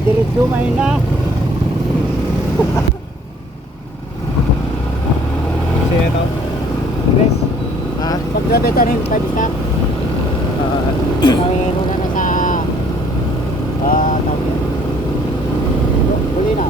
diretso may na. Kasi ito. Yes. Ah. Pagsabi tanin 5 stop. Mayroon na sa tawag yun. Huli na.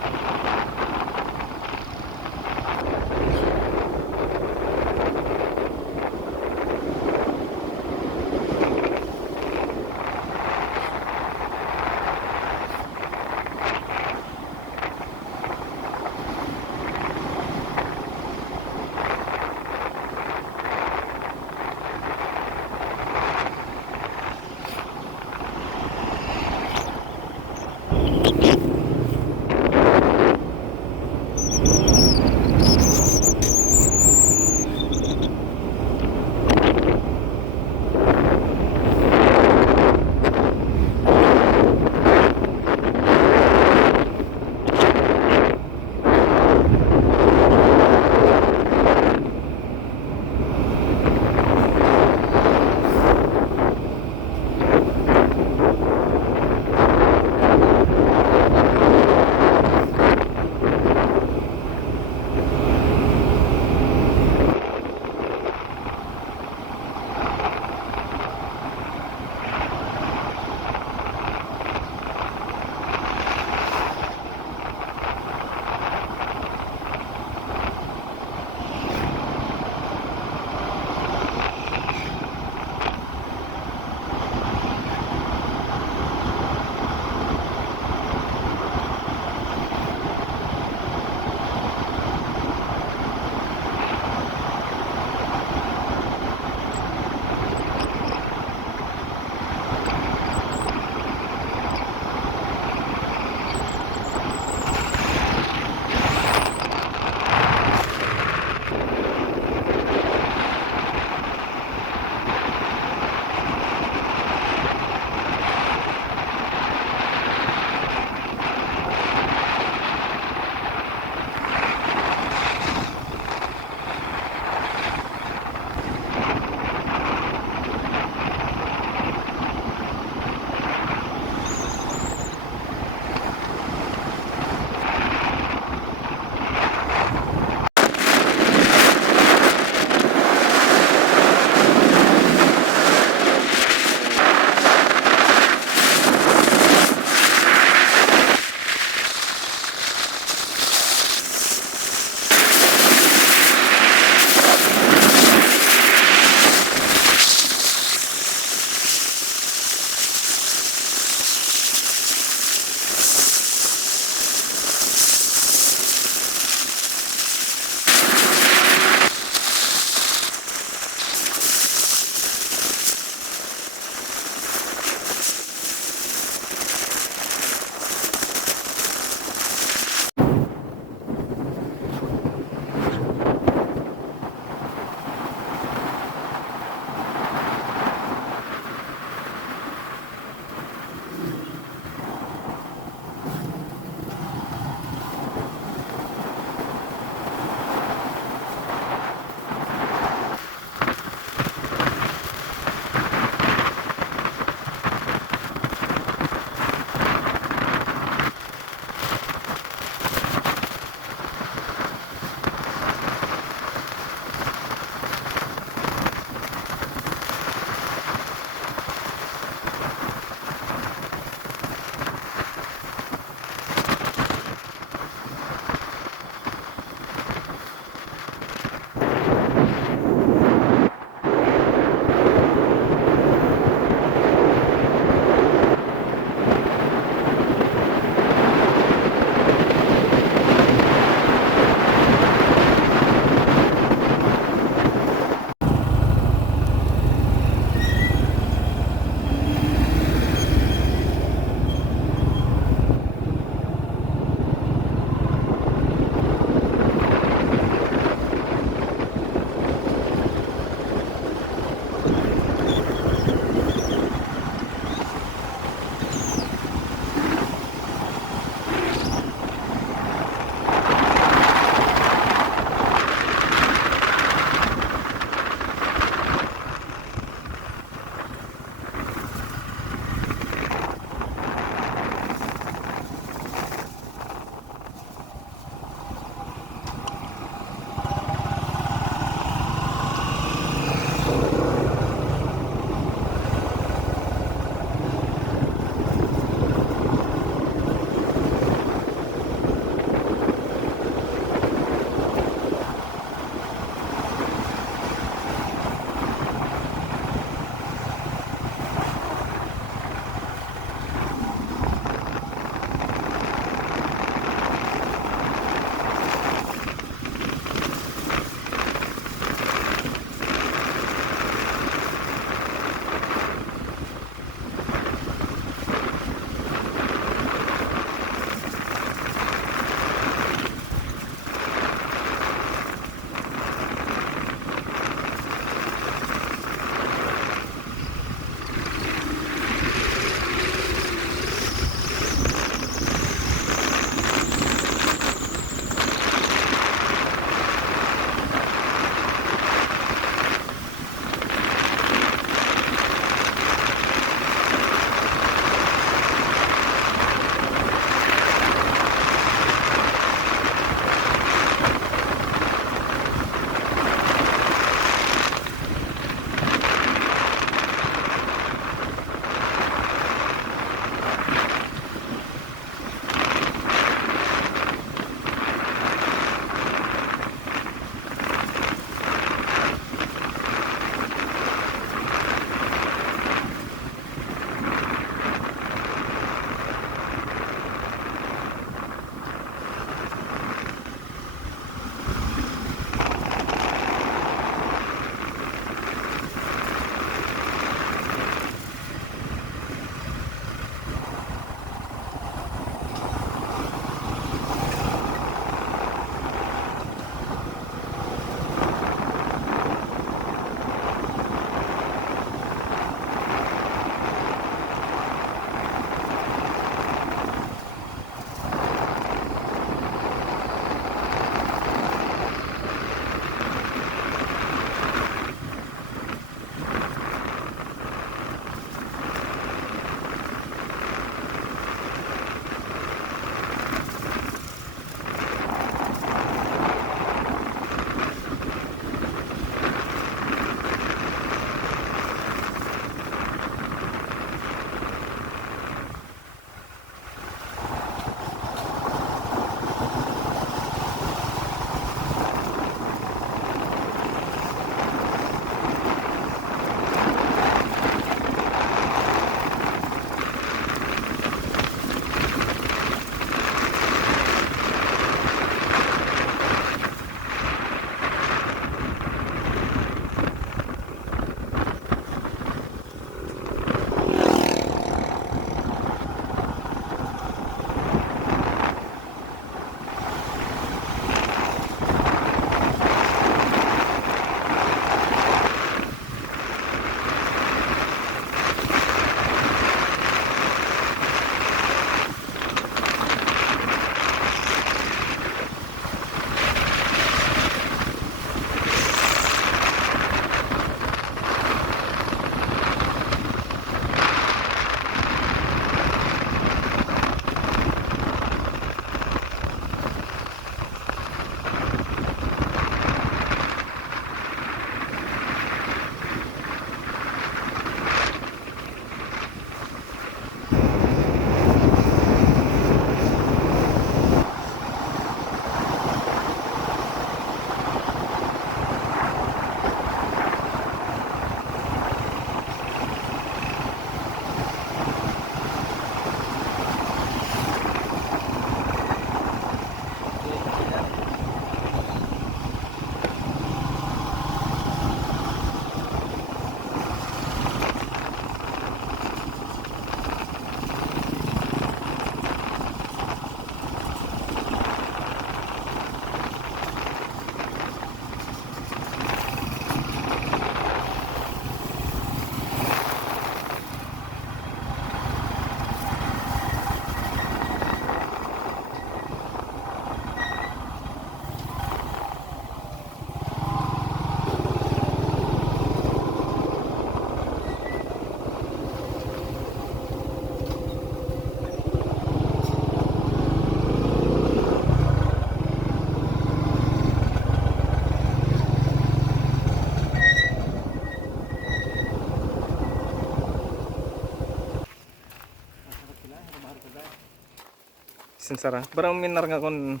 sinsara. Barang minar nga kon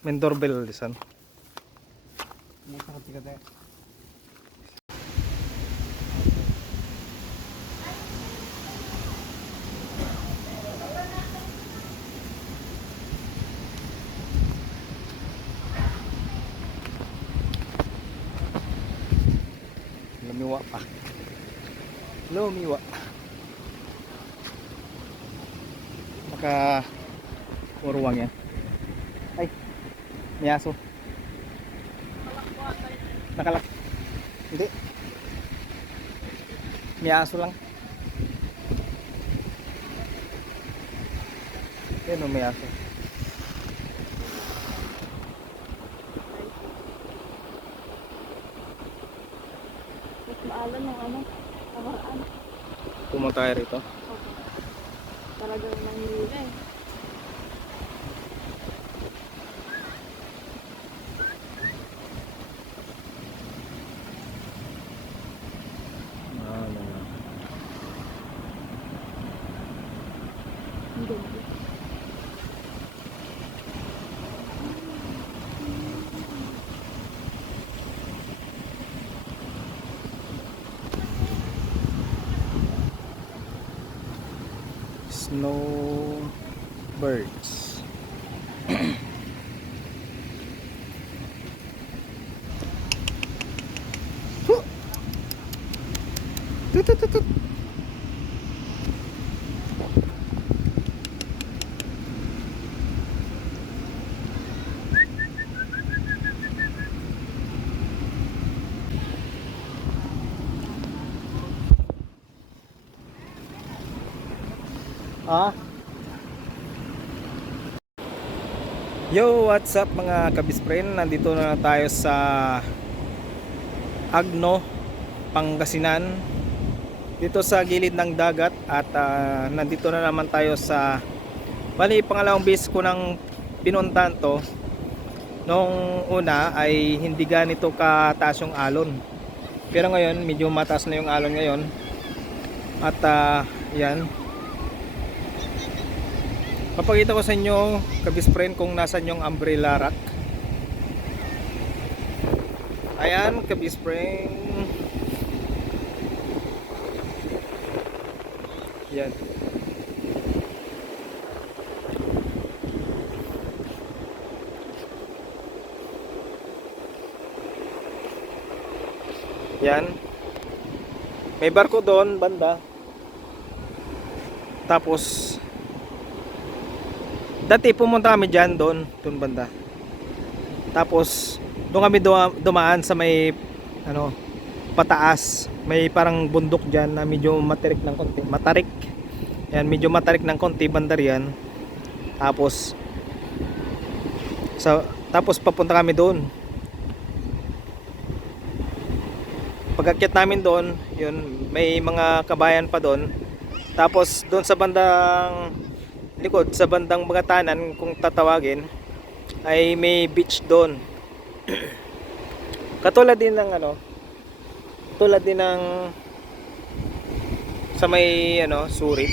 min doorbell disan. Masakit ka tayo. Lumiwa pa. Lumiwa. Maka uruwang yan. Ay, may aso. Nakalak. Hindi. May aso lang. Yan o, may aso. Mas maalan ng ano, kamaraan. Pumunta tayo rito. Talagang nanghihila eh. Ang ganda. Snow birds. Tut tut tut tut. Ah. Yo, what's up mga kabispren? Nandito na tayo sa Agno, Pangasinan. Dito sa gilid ng dagat at nandito na naman tayo sa pangalawang beses ko nang pinuntahan to. Nung una ay hindi ganito kataas yung alon. Pero ngayon medyo mataas na yung alon ngayon. At yan. Papakita ko sa inyo, kabispren, kung nasan yung umbrella rack. Ayan, kabispren. Yan. Yan. May barko doon, banda. Tapos dati pumunta kami dyan doon banda. Tapos doon kami dumaan sa may ano, pataas. May parang bundok dyan na medyo matarik ng konti. Matarik. Yan, medyo matarik ng konti banda riyan. Tapos tapos papunta kami doon. Pag-akyat namin doon, yun, may mga kabayan pa doon. Tapos doon sa bandang likod, sa bandang Bagatanan kung tatawagin, ay may beach doon. Katulad din ng ano, tulad din ng sa may ano, Surit.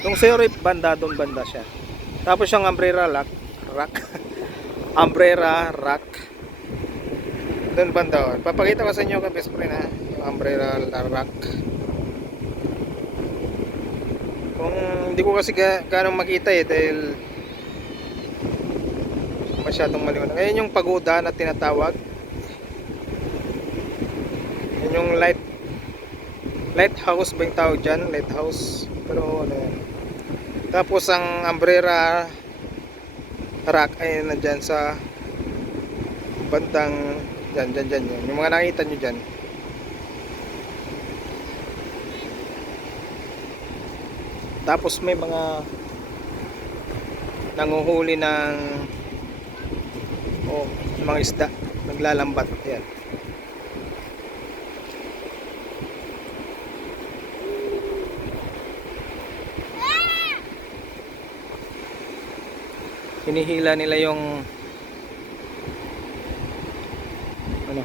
Yung Surit banda, doon banda siya. Tapos yung umbrella rack umbrella rack doon banda. Papakita ko sa inyo ka best friend, ha, yung umbrella rack. Kung hindi ko kasi ganong makita dahil masyadong maliwanag. Ayan yung pagoda na tinatawag. Yan yung lighthouse ba yung tawag dyan? Lighthouse. Pero ano yan. Tapos ang umbrella rack ay nandyan sa bandang dyan. Yung mga nakita nyo dyan. Tapos may mga nanguhuli ng mga isda, naglalambat. Yan. Hinihila nila yung ano,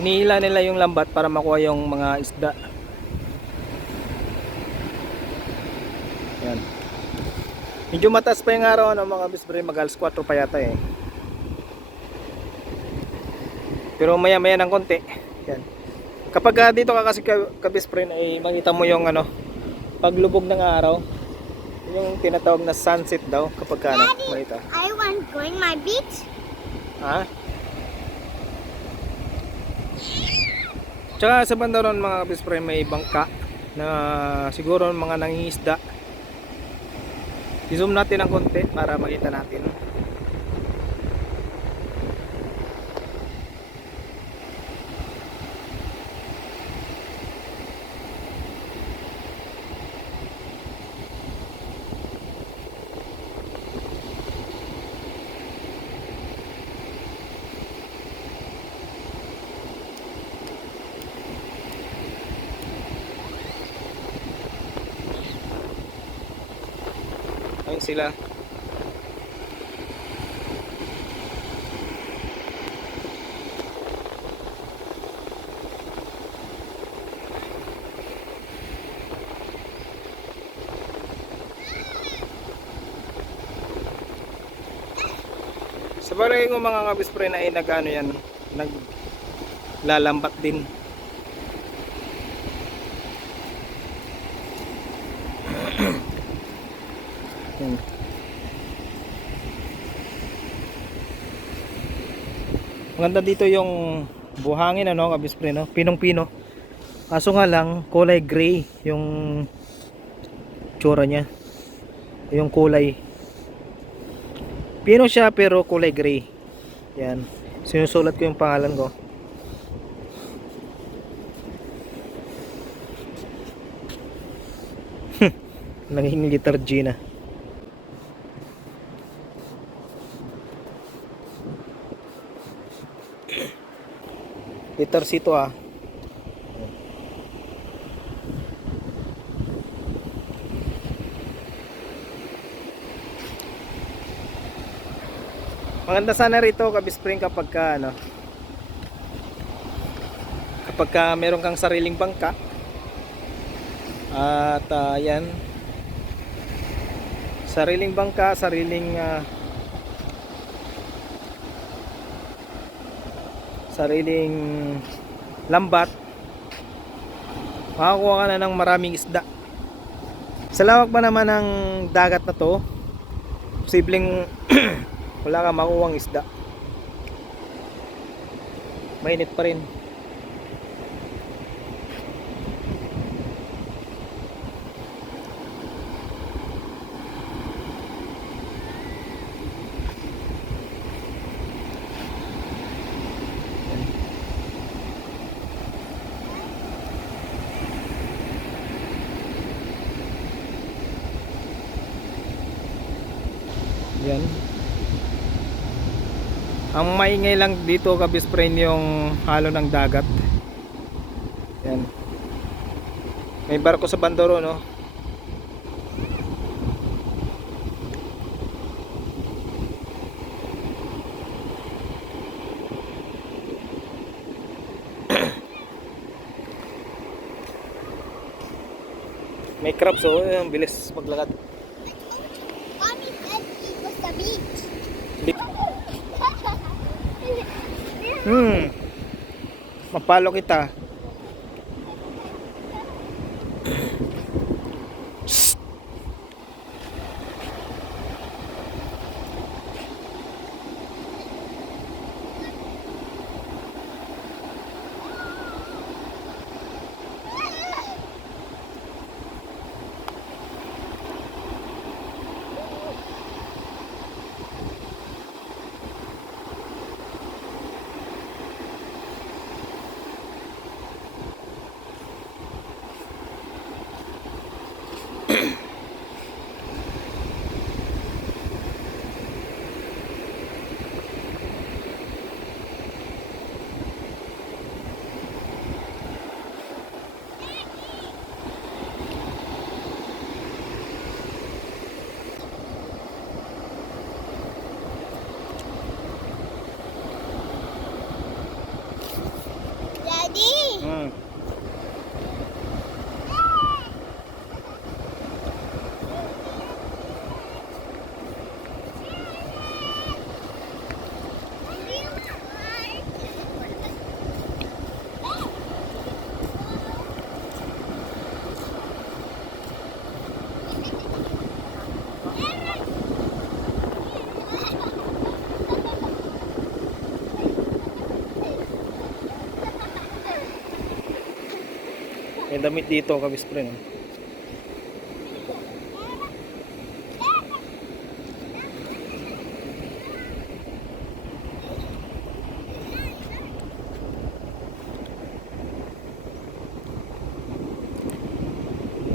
hinihila nila yung lambat para makuha yung mga isda. Yan. Medyo mataas pa yung araw ng mga bisbre, mag alas 4 pa yata eh. Pero maya maya ng konti. Yan. Kapag dito ka kasi kabisbre ay makita mo yung ano, paglubog ng araw. Yung tinatawag na sunset daw kapag ano, makita. I want going my beach. Ha? Tsaka sa banda ron mga kabisbre may bangka na siguro mga nangingisda. I-zoom natin ng konti para makita natin. Ayun sila. Sa bagay ng mga kabispre na ay nag-ano yan, naglalambat din. Yan. Maganda dito yung buhangin ano kabispre no, pinong-pino. Kaso nga lang kulay gray yung tsura niya. Yung kulay. Pino siya pero kulay gray. Yan. Sinusulat ko yung pangalan ko. Naging letter G na. Letter C to ah. Maganda sana rito kabispring kapag ka, ano, kapag ka meron kang sariling bangka at yan, sariling bangka, sariling lambat, makakuha ka na ng maraming isda. Sa lawak pa naman ng dagat na to, posibleng wala kang makuhang isda. Mainit pa rin. Yan. Ang maingay lang dito kabispren yung halo ng dagat. Yan. May barko sa bandoro no. May crabs oh, ang bilis maglakad. Mommy said it was the beach. Mapalo kita. Daming damit dito, kabis friend.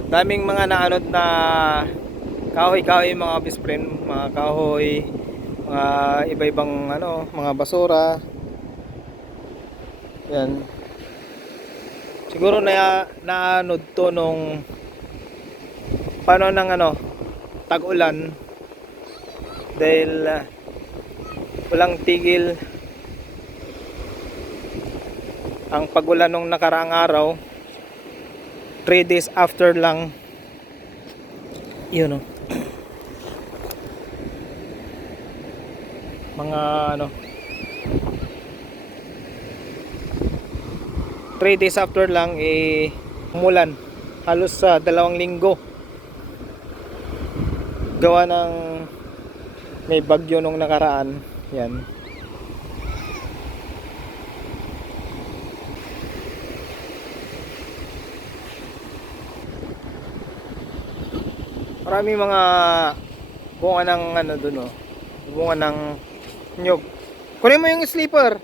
Daming mga naanod na kahoy-kahoy mga best friend, mga kahoy, mga iba-ibang ano, mga basura. Yan. Siguro na naanod to nung paano ng ano, tag-ulan dahil walang tigil ang pag-ulan nung nakaraang araw. 3 days after lang yun, mga ano 3 days after lang umulan halos sa 2 linggo gawa ng may bagyo nung nakaraan. Yan. Maraming mga bunga ng ano dun, oh. Bunga ng nyug. Kunin mo yung sleeper.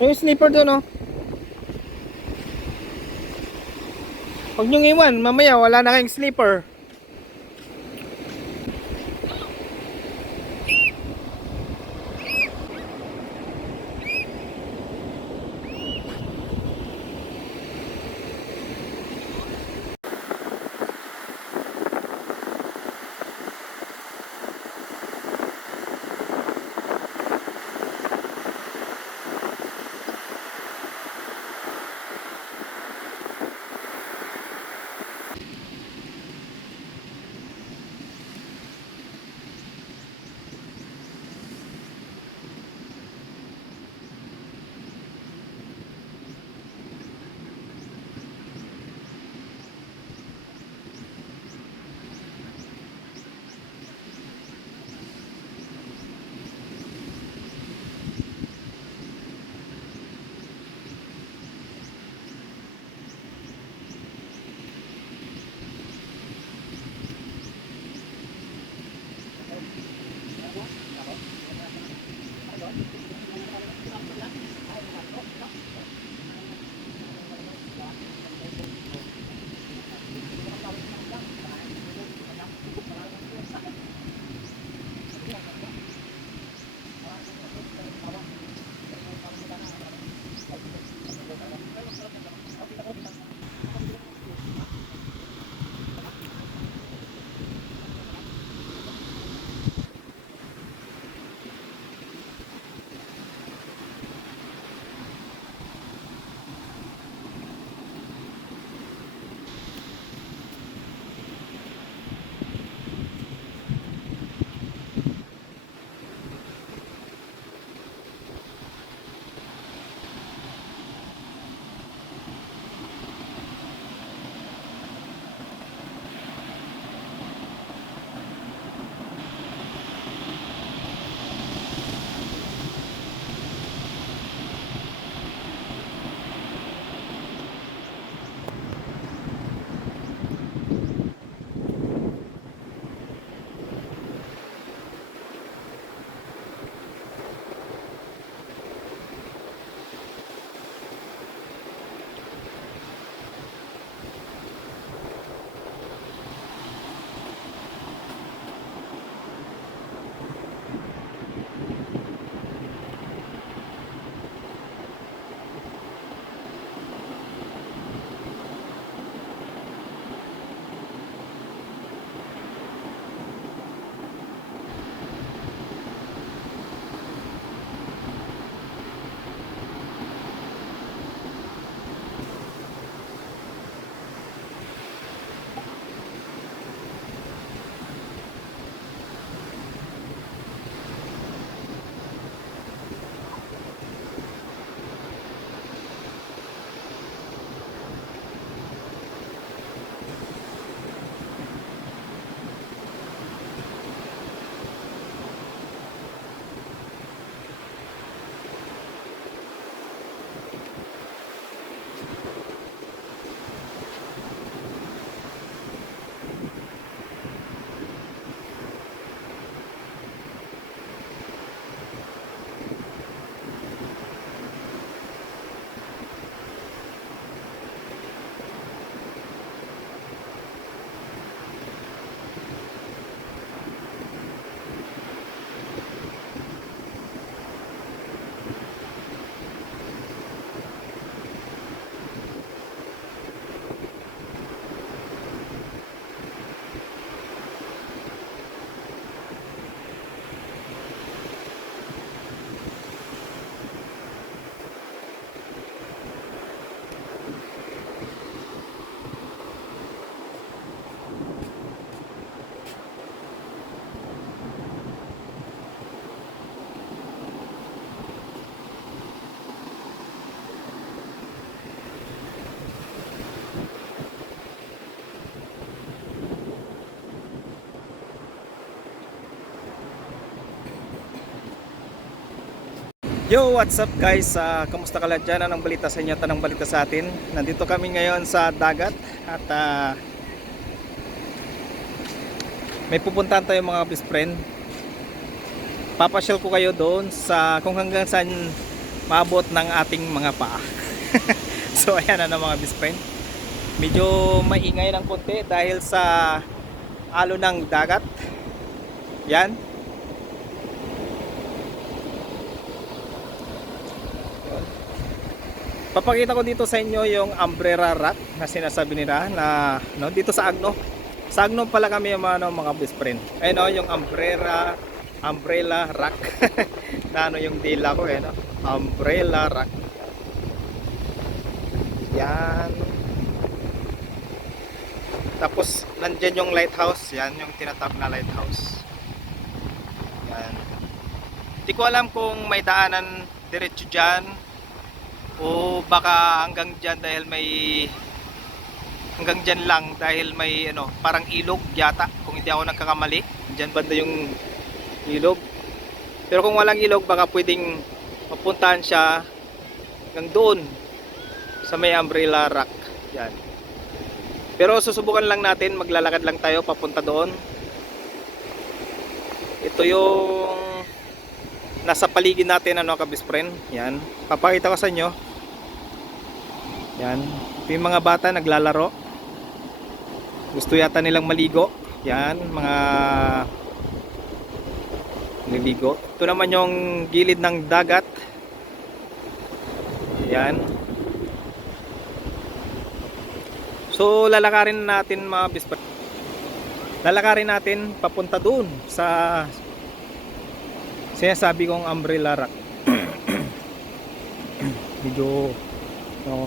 Yung sleeper dun, oh. Huwag nyong iwan, mamaya wala na kayong sleeper. Yo, what's up guys? Kamusta ka lang dyan? Anong balita sa inyo? Tanong balita sa atin. Nandito kami ngayon sa dagat at may pupuntahan tayo mga best friend. Papasyal ko kayo doon sa kung hanggang saan maabot ng ating mga paa. So ayan na mga best friend. Medyo maingay ng konti dahil sa alo ng dagat. Yan. Papakita ko dito sa inyo yung umbrella rack na sinasabi nila na no, dito sa Agno. Sa Agno pala kami yung mga best friend. Ayun no, yung umbrella rack. Na ano yung dila ko no? Umbrella rack. Yan. Tapos nandiyan yung lighthouse, yan yung tinatawag na lighthouse. Yan. Hindi ko alam kung may daanan diretso diyan o baka hanggang dyan dahil may hanggang dyan lang dahil may ano, parang ilog yata kung hindi ako nagkakamali. Dyan banda yung ilog, pero kung walang ilog baka pwedeng mapuntahan siya hanggang doon sa may umbrella rock. Yan. Pero susubukan lang natin, maglalakad lang tayo papunta doon. Ito yung nasa paligid natin ano ka best friend. Yan, papakita ko sa inyo. Yan, ito yung mga bata naglalaro. Gusto yata nilang maligo. Yan, mga niligo. Ito naman yung gilid ng dagat. Yan. So lalakarin natin mga best friend. Lalakarin natin papunta doon sa sinasabi kong umbrella rock. Medyo no.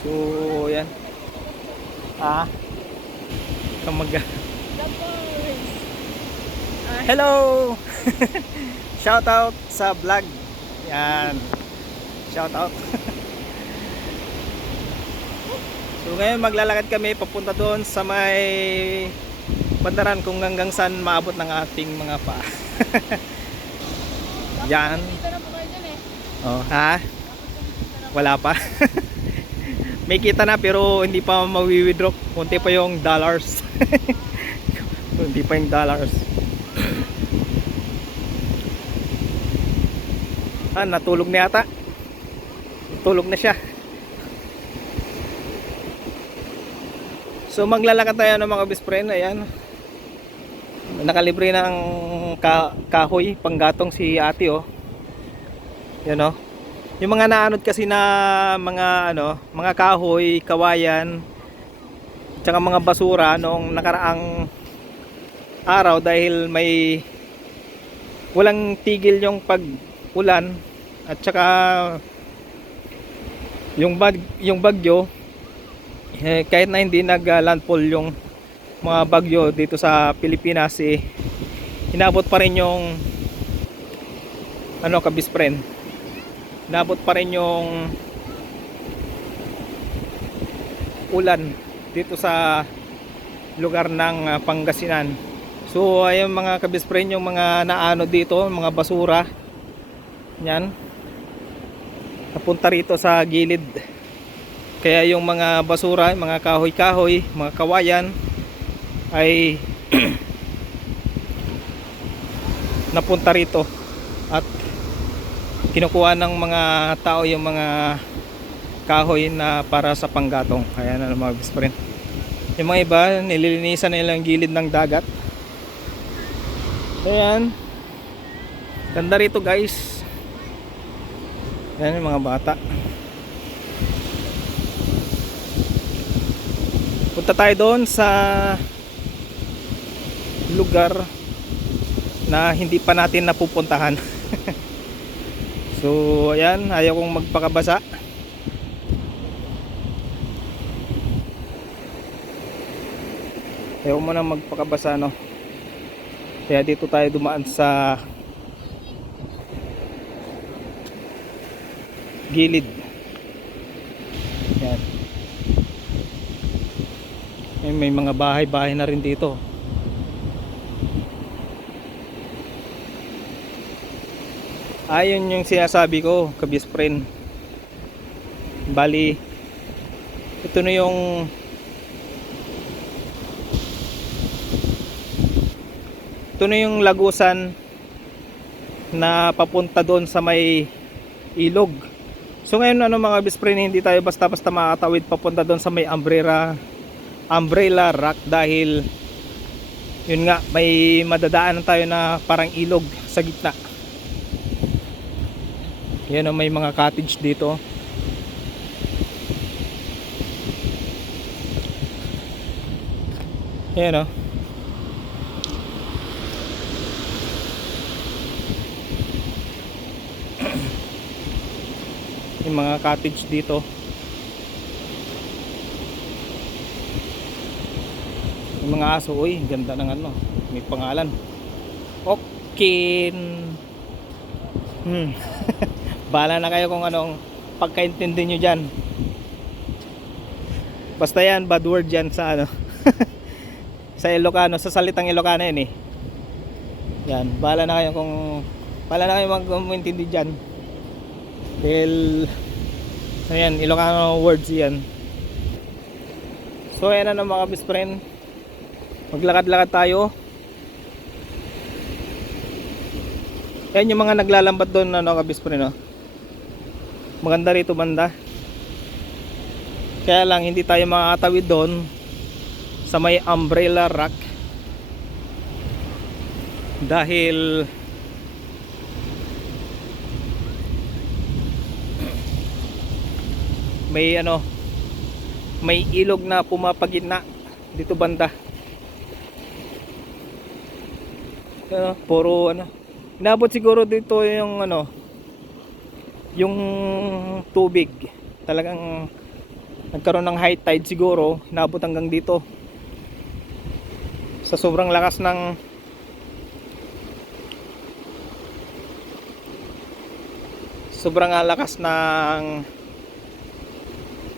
So yan. Kamaga. Hello. Shout out sa vlog. Yan. Shout out. So ngayon maglalakad kami papunta doon sa may bandaran kung hanggang saan maabot ng ating mga paa. Yan. Oh, ha? Wala pa. May kita na pero hindi pa mawi-withdraw. Kunti pa yung dollars. Kunti pa yung dollars. Natulog na yata. Natulog na siya. So maglalakad tayo ng mga best friend. Ayan. Nakalibre ng kahoy, panggatong si ate oh. Yan oh. Yung mga naanod kasi na mga ano, mga kahoy, kawayan, tsaka mga basura noong nakaraang araw dahil may walang tigil yung pag-ulan at tsaka yung bagyo kahit na hindi nag-landfall yung mga bagyo dito sa Pilipinas inabot pa rin yung ano ka best friend, inabot pa rin yung ulan dito sa lugar ng Pangasinan. So ayun mga ka best friend, yung mga naano dito, mga basura yan napunta rito sa gilid. Kaya yung mga basura, mga kahoy-kahoy, mga kawayan ay napunta rito at kinukuha ng mga tao yung mga kahoy na para sa panggatong. Ayan na mga best friend. Yung mga iba nililinisan nila yung gilid ng dagat. Ayan, ganda rito guys. Ayan yung mga bata. Punta tayo doon sa lugar na hindi pa natin napupuntahan. So ayan, ayaw kong magpakabasa. Ayaw mo na magpakabasa no. Kaya dito tayo dumaan sa gilid. Yan. May mga bahay-bahay na rin dito. Ayun yung sinasabi ko, kabis friend. Bali, ito na yung lagusan na papunta doon sa may ilog. So ngayon ano mga best friend, hindi tayo basta-basta makatawid papunta doon sa may umbrella rock dahil yun nga, may madadaanan tayo na parang ilog sa gitna. Yan o, may mga cottage dito. Yan o. Yung mga cottage dito. Yung mga aso, uy, ganda ng ano, may pangalan. Okin. Bahala na kayo kung anong pagkaintindi nyo dyan. Basta yan, bad word yan sa ano. Sa Ilocano, sa salitang Ilocano yan eh. Yan, bahala na kayo mag-intindi dyan. Dahil ayan, Ilocano words yan. So ayan na mga best friend, maglakad-lakad tayo. Yan yung mga naglalambat doon ano ka best friend, no? Maganda rito banda. Kaya lang hindi tayo makakatawid doon sa may umbrella rock dahil may ilog na pumapagitna dito banda. Puro inabot siguro dito yung tubig. Talagang nagkaroon ng high tide siguro, inabot hanggang dito. Sa sobrang lakas ng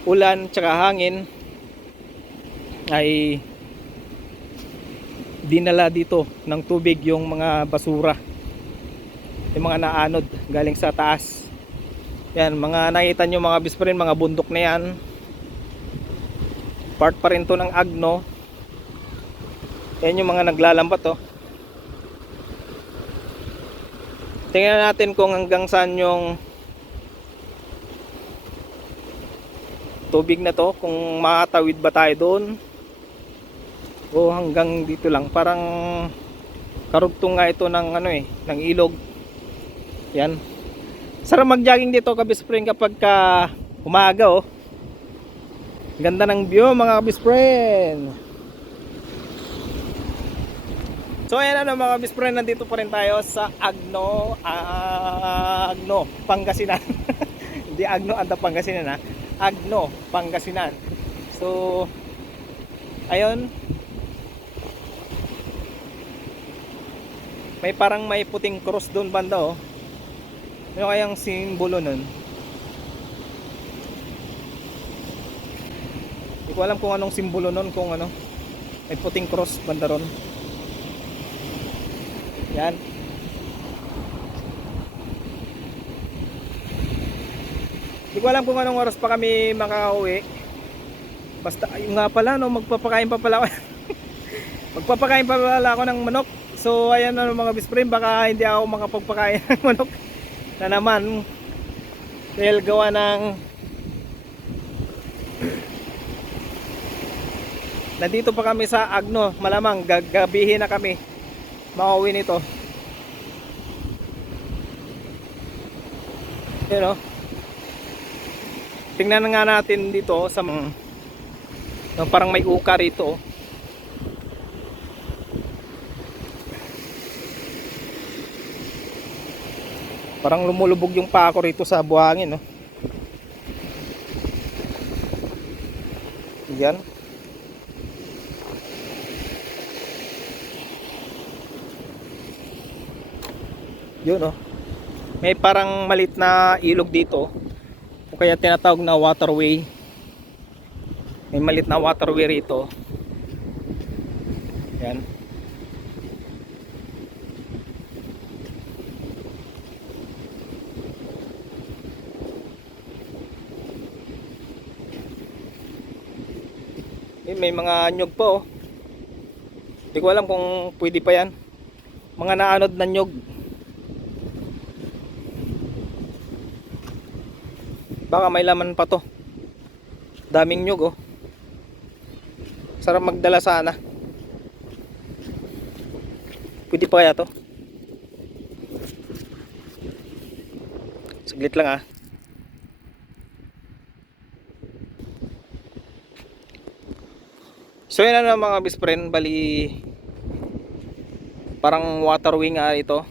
ulan tsaka hangin ay dinala dito ng tubig yung mga basura, yung mga naanod galing sa taas. Yan, mga nakita nyo mga best friend, mga bundok na yan, part pa rin to ng Agno. Yan yung mga naglalambat oh. Tingnan natin kung hanggang saan yung tubig na to, kung makatawid ba tayo doon o hanggang dito lang. Parang karugtong nga ito ng ng ilog. Yan, sarap mag-jogging dito ka-best friend kapag umaga oh. Ganda ng view mga ka-best friend. So ayan mga best friend, nandito pa rin tayo sa Agno, Pangasinan. Hindi Agno anda Pangasinan Agno, Pangasinan. So ayun, may puting cross doon banda oh. Ano kayang simbolo nun? Hindi ko alam kung anong simbolo nun, kung may puting cross banda ron. Yan. Hindi ko alam kung anong oras pa kami makauwi. Basta yung nga pala magpapakain pa pala ako. Magpapakain pa pala ako ng manok. So ayan mga best friend, baka hindi ako makapagpakain ng manok na naman dahil gawa ng nandito pa kami sa Agno. Malamang gagabihin na kami makauwi nito. Yun tingnan nga natin dito sa parang may uka rito. Parang lumulubog yung paa ko rito sa buhangin Yan. Yun may parang malit na ilog dito o kaya tinatawag na waterway. May malit na waterway rito. Yan. May mga nyug pa oh. Hindi ko alam kung pwede pa yan. Mga naanod na nyug. Baka may laman pa to. Daming nyug oh. Sarap magdala sana. Pwede pa kaya to? Saglit lang ah. So yun na mga best friend, bali parang waterway nga ito.